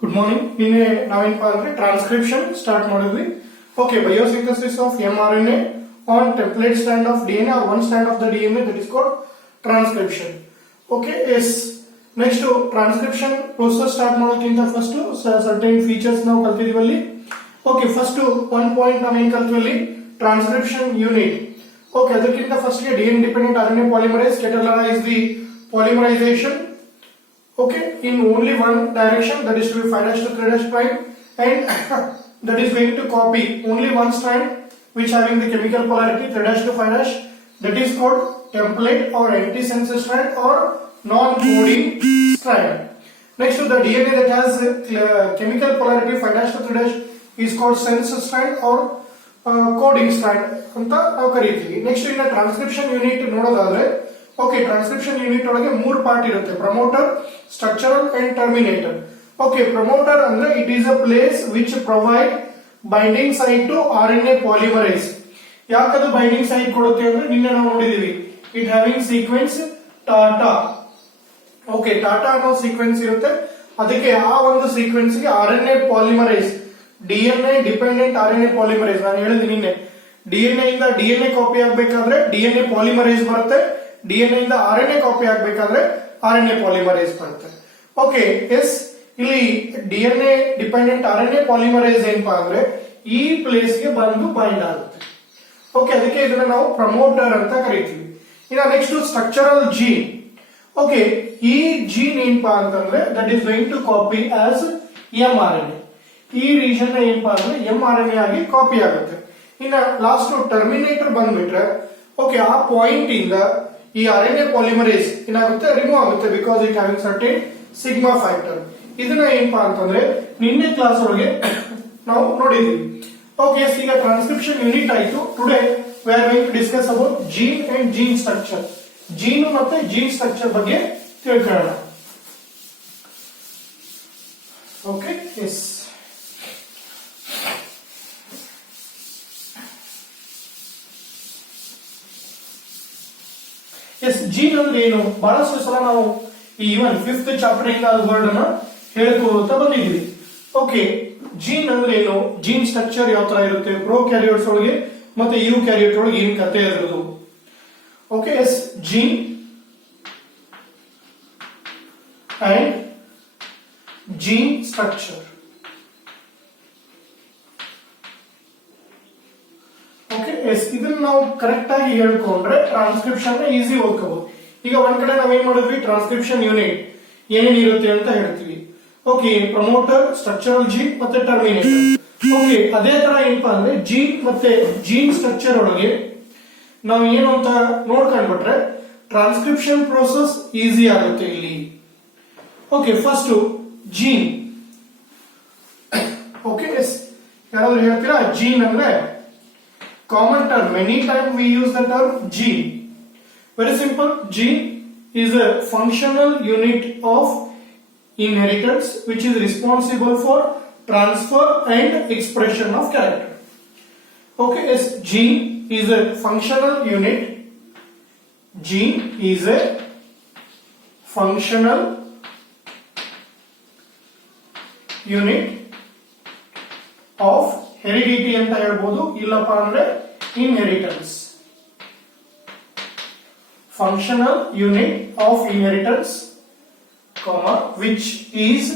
Good morning. ನಿನ್ನೆ ನಾವೇನಪ್ಪ ಅಂದ್ರೆ ಟ್ರಾನ್ಸ್ಕ್ರಿಪ್ಷನ್ ಸ್ಟಾರ್ಟ್ ಮಾಡಿದ್ವಿ. Okay, biosynthesis of mRNA on template strand of DNA or one strand of the DNA, that is called transcription. Okay, yes. Next transcription process start ಮಾಡೋಕ್ಕಿಂತ first certain features ನಾವು ಕಲ್ತಿದೀವಲ್ಲಿ. Okay, first one point ನಾವೇನ್ ಕಲ್ತಿವಲ್ಲಿ transcription unit. Okay, ಅದಕ್ಕಿಂತ first DNA dependent RNA polymerase catalyze the polymerization. Okay, in only one direction, that is to be 5' to 3' prime, and that is going to copy only one strand which having the chemical polarity 3' to 5', that is called template or antisense strand or non-coding strand. Next to the DNA that has chemical polarity 5' to 3' is called sense strand or coding strand ಅಂತ ನಾವು ಕರೀತೀವಿ. Next ಇನ್ನ transcription unit ನೋಡೋದಾದ್ರೆ, okay, transcription unit ಒಳಗೆ ಮೂರು part ಇರುತ್ತೆ: promoter, structural and terminator. Okay, promoter ಅಂದ್ರೆ it is a place which provide binding site to RNA polymerase. ಯಾಕದು ಬೈಂಡಿಂಗ್ ಸೈಟ್ ಕೊಡುತ್ತೆ ಅಂದ್ರೆ ನಿನ್ನೆ ನಾವು ನೋಡಿದೀವಿ, it having sequence TATA. Okay, TATA ಅನ್ನೋ ಸೀಕ್ವೆನ್ಸ್ ಇರುತ್ತೆ, ಅದಕ್ಕೆ ಆ ಒಂದು ಸೀಕ್ವೆನ್ಸ್ ಗೆ RNA polymerase, DNA dependent RNA polymerase. ನಾನು ಹೇಳಿದೆ ನಿನ್ನೆ, DNA ಇಂದ DNA ಕಾಪಿ ಆಗ್ಬೇಕಾದ್ರೆ DNA ಪಾಲಿಮರೇಸ್ ಬರುತ್ತೆ, DNA ಇಂದ RNA ಕಾಪಿ ಆಗ್ಬೇಕಾದ್ರೆ RNA ಪಾಲಿಮರೇಸ್ ಬರುತ್ತೆ. ಓಕೆ, ಎಸ್, ಇಲ್ಲಿ DNA ಡಿಪೆಂಡೆಂಟ್ RNA ಪಾಲಿಮರೇಸ್ ಏನಪ್ಪಾ ಅಂದ್ರೆ ಈ ಪ್ಲೇಸ್ ಗೆ ಬಂದು ಬೈಂಡ್ ಆಗುತ್ತೆ. ಓಕೆ, ಅದಕ್ಕೆ ಇದನ್ನ ನಾವು ಪ್ರಮೋಟರ್ ಅಂತ ಕರಿತೀವಿ. ಇನ್ನ ನೆಕ್ಸ್ಟ್ ಸ್ಟ್ರಕ್ಚರಲ್ ಜೀನ್. ಓಕೆ, ಈ ಜೀನ್ ಏನಪ್ಪಾ ಅಂತಂದ್ರೆ that is going to copy as mRNA. ಈ ರೀಜನ್ ಏನಪ್ಪಾ ಅಂದ್ರೆ mRNA ಆಗಿ ಕಾಪಿ ಆಗುತ್ತೆ. ಇನ್ನ ಲಾಸ್ಟ್ ಟರ್ಮಿನೇಟರ್ ಬಂದ್ಬಿಟ್ರೆ, ಓಕೆ, ಆ ಪಾಯಿಂಟ್ ಇಂದ ಈ RNA ಪಾಲಿಮರೇಸ್ ಏನಾಗುತ್ತೆ, ರಿಮೂವ್ ಆಗುತ್ತೆ, because it having certain sigma factor. ಇದನ್ನ ಏನಪ್ಪಾ ಅಂತಂದ್ರೆ ನಿನ್ನೆ ಕ್ಲಾಸ್ ಒಳಗೆ ನಾವು ನೋಡಿದ್ವಿ. ಓಕೆ, ಈಗ ಟ್ರಾನ್ಸ್ಕ್ರಿಪ್ಷನ್ ಯೂನಿಟ್ ಆಯ್ತು. Today we are going to discuss about gene and gene structure. Gene ಮತ್ತೆ ಜೀನ್ ಸ್ಟ್ರಕ್ಚರ್ ಬಗ್ಗೆ ತಿಳ್ಕೊಳ್ಳೋಣ. ಓಕೆ, ಎಸ್, ಎಸ್, ಜೀನ್ ಅಂದ್ರೆ ಏನು? ಬಹಳಷ್ಟು ಸಲ ನಾವು ಈವನ್ 5th ಚಾಪ್ಟರ್ ಇಂದ ವರ್ಡ್ ಅನ್ನ ಹೇಳ್ಕೊಳ್ತಾ ಬಂದಿದ್ವಿ. ಓಕೆ, ಜೀನ್ ಅಂದ್ರೆ ಏನು, ಜೀನ್ ಸ್ಟ್ರಕ್ಚರ್ ಯಾವ ತರ ಇರುತ್ತೆ, ಪ್ರೋ ಕ್ಯಾರಿಯೋಟ್ಸ್ ಒಳಗೆ ಮತ್ತೆ ಯು ಕ್ಯಾರಿಯೋಟ್ ಒಳಗೆ ಏನ್ ಕತೆ ಇರೋದು. Okay, yes, gene and gene structure. Okay, yes, ಇದನ್ನ ನಾವು ಕರೆಕ್ಟ್ ಆಗಿ ಹೇಳ್ಕೊಂಡ್ರೆ ಟ್ರಾನ್ಸ್ಕ್ರಿಪ್ಷನ್ ಈಸಿ ಓದ್ಕೋಬಹುದು. ಈಗ ಒಂದ್ ಕಡೆ ನಾವೇನ್ ಮಾಡಿದ್ವಿ, ಟ್ರಾನ್ಸ್ಕ್ರಿಪ್ಷನ್ ಯೂನಿಟ್ ಏನೇನಿರುತ್ತೆ ಅಂತ ಹೇಳ್ತೀವಿ. ಓಕೆ, ಪ್ರಮೋಟರ್, ಸ್ಟ್ರಕ್ಚರಲ್ ಜೀನ್ ಮತ್ತೆ ಟರ್ಮಿನೇಟರ್. ಓಕೆ, ಅದೇ ತರ ಏನಪ್ಪಾ ಅಂದ್ರೆ ಜೀನ್ ಮತ್ತೆ ಜೀನ್ ಸ್ಟ್ರಕ್ಚರ್ ಒಳಗೆ ನಾವು ಏನು ಅಂತ ನೋಡ್ಕೊಂಡ್ಬಿಟ್ರೆ ಟ್ರಾನ್ಸ್ಕ್ರಿಪ್ಷನ್ ಪ್ರೋಸೆಸ್ ಈಸಿ ಆಗುತ್ತೆ ಇಲ್ಲಿ. Okay, first gene. Okay, yes, ಯಾರಾದ್ರೂ ಹೇಳ್ತೀರಾ ಜೀನ್ ಅಂದ್ರೆ common term? Many times we use the term gene. Very simple. Gene is a functional unit of inheritance which is responsible for transfer and expression of character. Okay, yes, gene is a functional unit. Gene is a functional unit of heredity ಅಂತ ಹೇಳ್ಬೋದು, ಇಲ್ಲಪ್ಪ ಅಂದ್ರೆ inheritance. Functional unit of inheritance, which is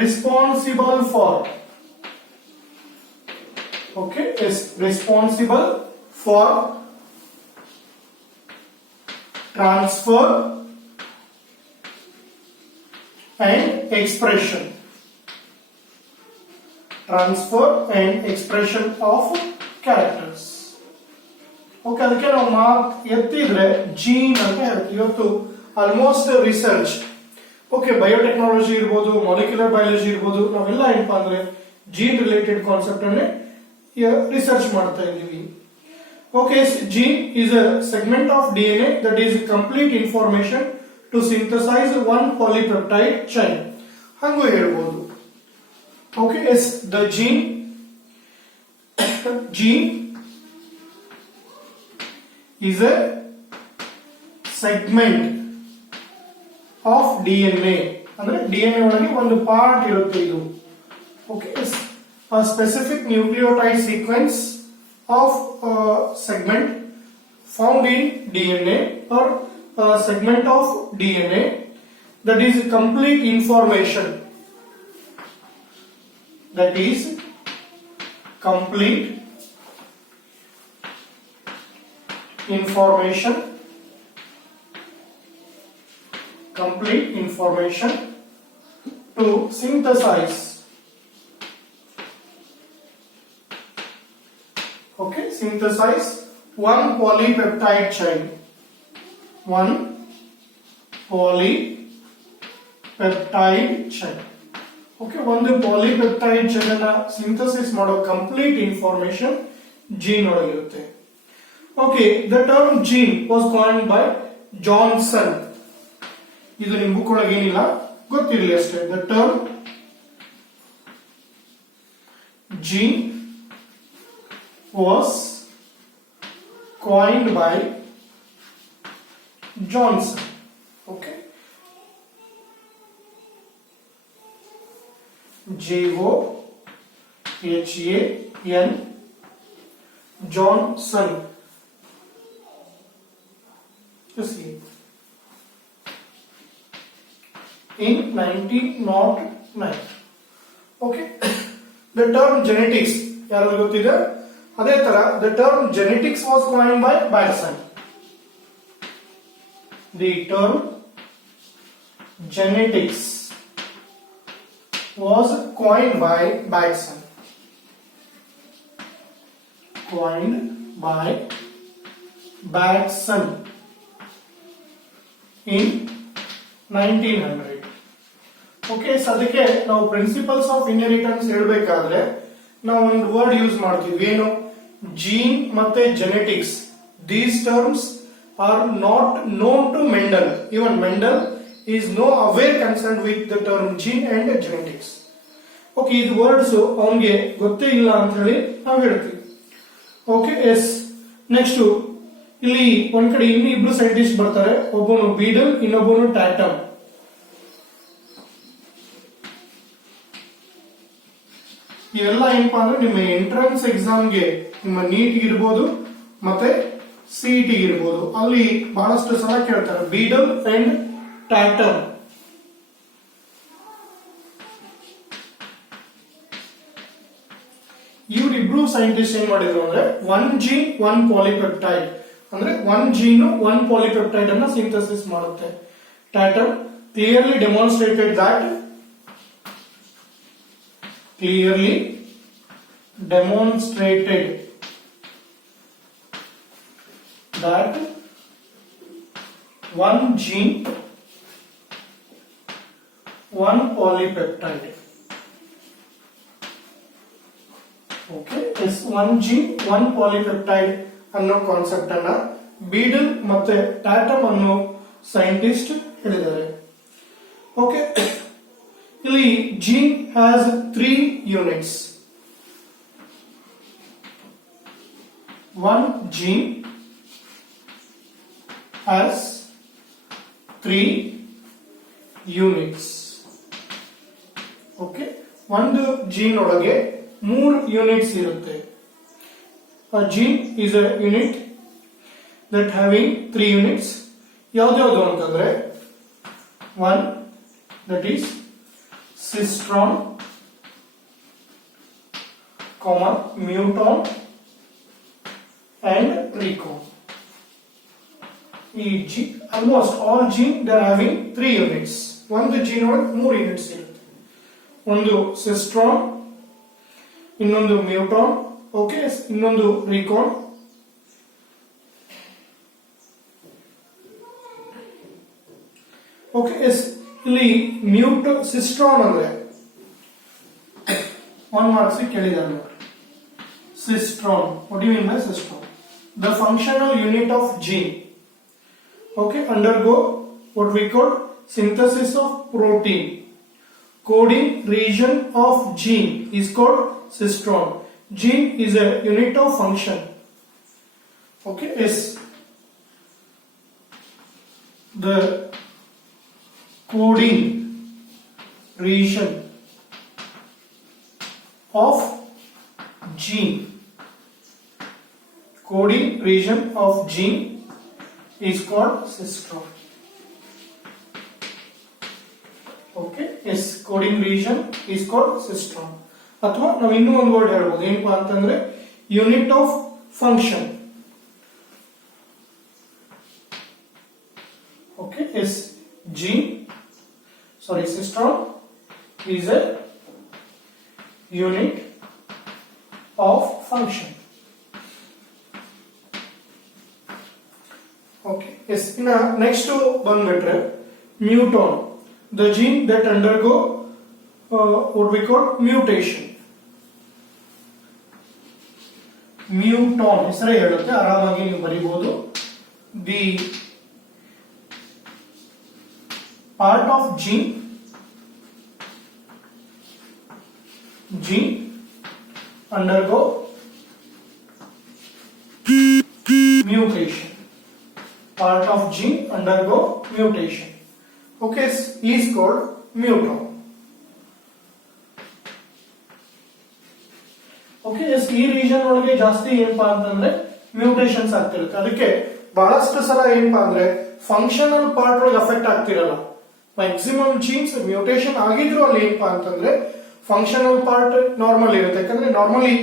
responsible for, okay, is responsible for transfer and expression. Transfer and expression of characters. Okay, ಅದಕ್ಕೆ ನಾವು mark ಎತ್ತಿದ್ರೆ gene ಅಂತ ಹೇಳ್ತೀವಿ. ಇವತ್ತು ಆಲ್ಮೋಸ್ಟ್ ರಿಸರ್ಚ್, ಓಕೆ, ಬಯೋಟೆಕ್ನಾಲಜಿ ಇರ್ಬೋದು, ಮಾಲಿಕ್ಯುಲರ್ ಬಯಾಲಜಿ ಇರ್ಬೋದು, ನಾವೆಲ್ಲ ಏನಪ್ಪಾ ಅಂದ್ರೆ ಜೀನ್ ರಿಲೇಟೆಡ್ ಕಾನ್ಸೆಪ್ಟ್ ಅನ್ನೇ ರಿಸರ್ಚ್ ಮಾಡ್ತಾ ಇದ್ದೀವಿ. Okay, gene is a segment of DNA that is complete information to synthesise one polypeptide chain, ಹಂಗೂ ಹೇಳ್ಬೋದು. Okay, yes, the gene is a segment of DNA ಅಂದ್ರೆ DNA ಒಳಗೆ ಒಂದು ಪಾರ್ಟ್ ಇರುತ್ತೆ ಇದು. Okay, a specific nucleotide sequence of a segment found in DNA or a segment of DNA that is complete information. That is complete information. Complete information to synthesize. Okay, synthesize one polypeptide chain. One polypeptide chain. Okay, ಒಂದು polypeptide chain ಅನ್ನ synthesis ಮಾಡೋ complete information gene ಒಳಗಿರುತ್ತೆ. Okay, the term gene was coined by Johnson. ಇದು ನಿಮ್ಮ ಬುಕ್ ಒಳಗೆ ಏನಿಲ್ಲ, ಗೊತ್ತಿರಲಿ ಅಷ್ಟೇ. The term gene was coined by Johnson. Okay, Johnson, Johnson. You see, in 1909. Okay, the term genetics ಯಾರು ಗೊತ್ತಿದೆ? ಅದೇ ತರ the term genetics was coined by Batson. The term genetics was coined by Batson. Coined by Batson in 1900. Okay, so ಅದಕ್ಕೆ ನಾವು principles of inheritance ಹೇಳಬೇಕಾದ್ರೆ ನಾವು ಒಂದು word use ಮಾಡ್ತೀವಿ. ಏನು? ಜೀನ್ ಮತ್ತೆ genetics. These terms are not known to Mendel. Even Mendel is no aware concern with the term gene and genetics. Okay, ಇದು words ಅವನಿಗೆ ಗೊತ್ತೇ ಇಲ್ಲ ಅಂತ ಹೇಳಿ ನಾವು ಹೇಳ್ತೀವಿ. Okay, S. ನೆಕ್ಸ್ಟ್ ಇಲ್ಲಿ ಒಂದ್ ಕಡೆ ಇನ್ನು ಇಬ್ರು ಸೈಂಟಿಸ್ಟ್ ಬರ್ತಾರೆ. ಒಬ್ಬನು ಬೀಡಲ್, ಇನ್ನೊಬ್ಬನು ಟ್ಯಾಟಮ್. ಇವೆಲ್ಲ ಏನಪ್ಪಾ ಅಂದ್ರೆ ನಿಮ್ಮ ಎಂಟ್ರೆನ್ಸ್ ಎಕ್ಸಾಮ್ಗೆ, ನಿಮ್ಮ ನೀಟ್ ಇರ್ಬೋದು ಮತ್ತೆ ಸಿಇಟಿ ಇರ್ಬೋದು, ಅಲ್ಲಿ ಬಹಳಷ್ಟು ಸಲ ಕೇಳ್ತಾರೆ ಬೀಡಲ್ ಅಂಡ್ ಟ್ಯಾಟಮ್. ಇವರಿಬ್ರು ಸೈಂಟಿಸ್ಟ್ ಏನ್ ಮಾಡಿದ್ರು ಅಂದ್ರೆ ಒನ್ ಜೀನ್ ಒನ್ ಪಾಲಿಪೆಪ್ಟೈಡ್ ಅಂದ್ರೆ ಒನ್ ಜೀನ್ ಒನ್ ಪಾಲಿಪೆಪ್ಟೈಡ್ ಅನ್ನ ಸಿಂಥಸಿಸ್ ಮಾಡುತ್ತೆ. Tatum clearly demonstrated that one gene one polypeptide. Okay, is one gene one polypeptide ಅನ್ನೋ ಕಾನ್ಸೆಪ್ಟ್ ಅನ್ನ ಬೀಡಲ್ ಮತ್ತೆ ಟ್ಯಾಟಮ್ ಅನ್ನೋ ಸೈಂಟಿಸ್ಟ್ ಹೇಳಿದ್ದಾರೆ. ಓಕೆ, ಇಲ್ಲಿ gene has 3 units. One gene has 3 units. Okay, ಒಂದು gene ಒಳಗೆ 3 units ಇರುತ್ತೆ. A gene is a unit that having 3 units. ಯಾವ್ದು ಅಂತಂದ್ರೆ one that is cistron, muton and recon. Almost all gene they are having 3 units. ಒಂದು gene ಒಳಗೆ 3 units ಇರುತ್ತೆ. ಒಂದು cistron, ಇನ್ನೊಂದು muton, ಓಕೆ, ಇನ್ನೊಂದು recon. ಓಕೆ, ಇಲ್ಲಿ ಸಿಸ್ಟ್ರಾನ್ ಅಂದ್ರೆ 1 ಮಾರ್ಕ್ಸ್ ಕೇಳಿದ್ದಾರೆ ನೋಡಿ. ಸಿಸ್ಟ್ರಾನ್, what do you mean by cistron? The functional unit of gene. Okay, undergo what we call synthesis of protein. Coding region of gene is called cistron. Gene is a unit of function. Okay, yes. The coding region of gene. Coding region of gene is called cistron. Okay, yes, coding region is called cistron. ಅಥವಾ ನಾವು ಇನ್ನೂ ಒಂದು ವರ್ಡ್ ಹೇಳ್ಬೋದು, ಏನಪ್ಪಾ ಅಂತಂದ್ರೆ unit of function. Okay, yes, cistron is a unit of function. Okay, yes, next ಬಂದ್ಬಿಟ್ರೆ muton, the gene that undergo what we call mutation. muton ಹೆಸರೇ ಹೇಳುತ್ತೆ, ಆರಾಮಾಗಿ ನೀವು ಬರೀಬಹುದು. the part of gene undergo mutation. Part of gene undergo mutation. Okay, is called muton. Okay, yes, ಈ ರೀಜನ್ ಒಳಗೆ ಜಾಸ್ತಿ ಏನಪ್ಪಾ ಅಂತಂದ್ರೆ ಮ್ಯೂಟೇಷನ್ಸ್ ಆಗ್ತಿರುತ್ತೆ. ಅದಕ್ಕೆ ಬಹಳಷ್ಟು ಸಲ ಏನಪ್ಪಾ ಅಂದ್ರೆ ಫಂಕ್ಷನಲ್ ಪಾರ್ಟ್ ಒಳಗೆ ಅಫೆಕ್ಟ್ ಆಗ್ತಿರಲ್ಲ. ಮ್ಯಾಕ್ಸಿಮಮ್ ಜೀನ್ಸ್ ಮ್ಯೂಟೇಷನ್ ಆಗಿದ್ರು ಅಲ್ಲಿ ಏನಪ್ಪಾ ಅಂತಂದ್ರೆ ಫಂಕ್ಷನಲ್ ಪಾರ್ಟ್ ನಾರ್ಮಲ್ ಇರುತ್ತೆ. ಯಾಕಂದ್ರೆ normally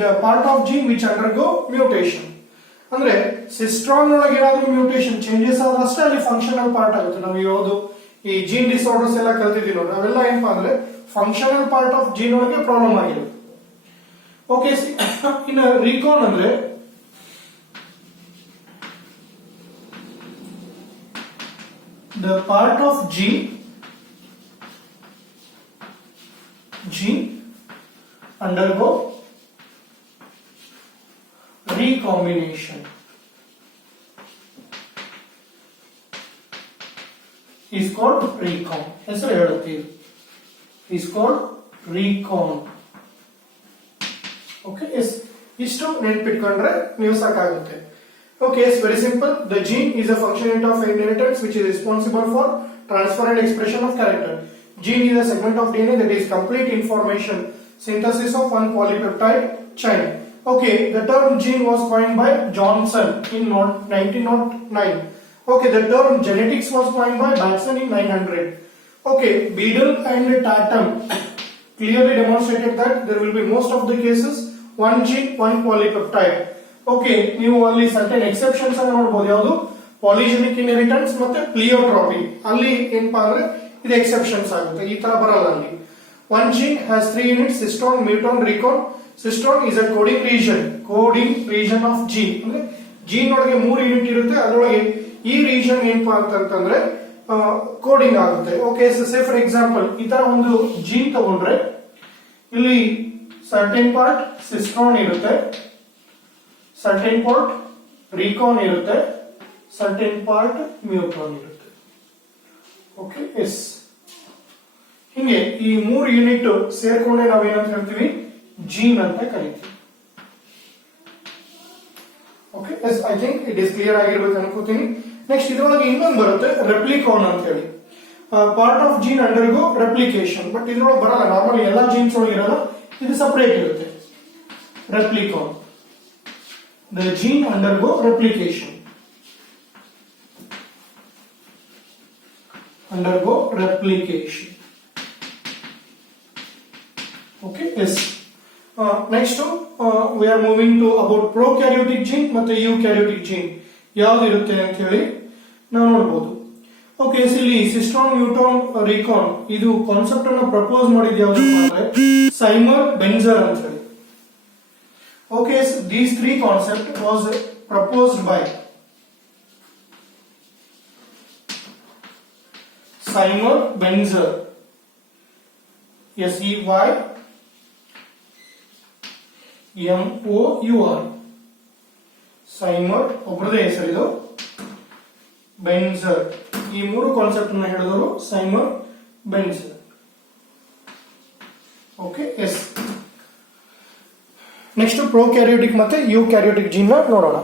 the part of gene which undergo mutation ಅಂದ್ರೆ ಸಿಸ್ಟ್ರಾನ್ ಒಳಗೆ ಏನಾದ್ರೂ ಮ್ಯೂಟೇಷನ್ ಚೇಂಜಸ್ ಆದಷ್ಟೇ ಅಲ್ಲಿ ಫಂಕ್ಷನಲ್ ಪಾರ್ಟ್ ಆಗುತ್ತೆ. ನಾವು ಯಾವುದು ಈ ಜೀನ್ ಡಿಸಾರ್ಡರ್ಸ್ ಎಲ್ಲ ಕಲ್ತಿದ್ದೀವಿ ನೋಡಿ, ಅವೆಲ್ಲ ಏನಪ್ಪಾ ಅಂದ್ರೆ ಫಂಕ್ಷನಲ್ ಪಾರ್ಟ್ ಆಫ್ ಜೀನ್ ಒಳಗೆ ಪ್ರಾಬ್ಲಮ್ ಆಗಿರುತ್ತೆ. ಓಕೆ, ಇನ್ನು ರೀಕಾನ್ ಅಂದ್ರೆ the part of gene undergo recombination is called recon. ಹೆಸರು ಹೇಳುತ್ತೆ, is called recon. Okay, yes, ಇಷ್ಟು ನೆನಪಿಟ್ಕೊಂಡ್ರೆ ನೀವು ಸಾಕಾಗುತ್ತೆ. Okay, it's very simple. The gene is a function unit of inheritance which is responsible for transfer and expression of character. Gene is a segment of DNA that is complete information synthesis of one polypeptide chain. Okay, the term gene was coined by Johnson in 1909. Okay, the term genetics was coined by Batson in 900. Okay, Beadle and Tatum clearly demonstrated that there will be most of the cases one gene, one polypeptide. Okay, ನೀವು ಅಲ್ಲಿ certain exceptions ಅನ್ನು ನೋಡಬಹುದು. ಯಾವುದು polygenic inheritance ಮತ್ತೆ ಪ್ಲಿಯೋಟ್ರೋಪಿ, ಅಲ್ಲಿ ಏನಪ್ಪಾ ಅಂದ್ರೆ ಇದು ಎಕ್ಸೆಪ್ಷನ್ಸ್ ಆಗುತ್ತೆ, ಈ ತರ ಬರಲ್ಲ ಅಲ್ಲಿ. One gene has 3 units, cistron, muton, recon. Cistron is a coding region of gene. ಅಂದ್ರೆ ಜೀನ್ ಒಳಗೆ 3 ಯೂನಿಟ್ ಇರುತ್ತೆ, ಅದರೊಳಗೆ ಈ ರೀಜನ್ ಏನಪ್ಪಾ ಅಂತಂದ್ರೆ ಕೋಡಿಂಗ್ ಆಗುತ್ತೆ. ಓಕೆ, ಸೇ ಫಾರ್ ಎಕ್ಸಾಂಪಲ್ ಈ ತರ ಒಂದು ಜೀನ್ ತಗೊಂಡ್ರೆ ಇಲ್ಲಿ ಸರ್ಟನ್ ಪಾರ್ಟ್ ಸಿಸ್ಟ್ರಾನ್ ಇರುತ್ತೆ, ಸರ್ಟನ್ ಪಾರ್ಟ್ ರೀಕಾನ್ ಇರುತ್ತೆ, ಸರ್ಟನ್ ಪಾರ್ಟ್ ಮ್ಯೂಟಾನ್ ಇರುತ್ತೆ. ಓಕೆ, ಎಸ್, ಹಿಂಗೆ ಈ 3 ಯೂನಿಟ್ ಸೇರ್ಕೊಂಡೆ ನಾವೇನಂತ ಹೇಳ್ತೀವಿ, ಜೀನ್ ಅಂತ ಕರಿತೀವಿ. Okay, yes, I think it is clear ಆಗಿರ್ಬೇಕು ಅನ್ಕೋತೀನಿ. ನೆಕ್ಸ್ಟ್ ಇದರೊಳಗೆ ಇನ್ನೊಂದು ಬರುತ್ತೆ ರೆಪ್ಲಿಕಾನ್ ಅಂತ ಹೇಳಿ. Part of gene undergo replication, but ಇದ್ರೊಳಗೆ ಬರಲ್ಲ, ನಾರ್ಮಲಿ ಎಲ್ಲಾ ಜೀನ್ಸ್ ಒಳಗೆ ಇರಲ್ಲ, ಇದು ಸಪರೇಟ್ ಇರುತ್ತೆ. ರೆಪ್ಲಿಕಾನ್, the gene undergo replication. Okay, yes. Next we are moving to about prokaryotic gene ಮತ್ತೆ eukaryotic gene ಯಾವುದು ಇರುತ್ತೆ ಅಂತ ಹೇಳಿ ನಾವು ನೋಡಬಹುದು. ಓಕೆ, ಇಲ್ಲಿ ಸಿಸ್ಟ್ರಾನ್, ಮ್ಯೂಟಾನ್, ರೀಕಾನ್ ಇದು ಕಾನ್ಸೆಪ್ಟ್ ಅನ್ನು ಪ್ರಪೋಸ್ ಮಾಡಿದ್ದು ಯಾವುದು ಅಂದ್ರೆ ಸೈಮರ್ ಬೆನ್ಜರ್ ಅಂತ ಹೇಳಿ. Okay, so these 3 concepts was proposed by Seymour Benzer, SEYMOUR. Seymour ಒಬ್ಬರದೇ ಹೆಸರಿದು, ಬೆನ್ಜರ್. ಈ 3 ಕಾನ್ಸೆಪ್ಟ್ ಅನ್ನು ಹೇಳಿದವರು ಸೈಮರ್ ಬೆನ್ಜರ್. ಓಕೆ, ಎಸ್, ನೆಕ್ಸ್ಟ್ ಪ್ರೋಕ್ಯಾರಿಯೋಟಿಕ್ ಮತ್ತೆ ಯೂಕ್ಯಾರಿಯೋಟಿಕ್ ಜೀನ್ ನೋಡೋಣ.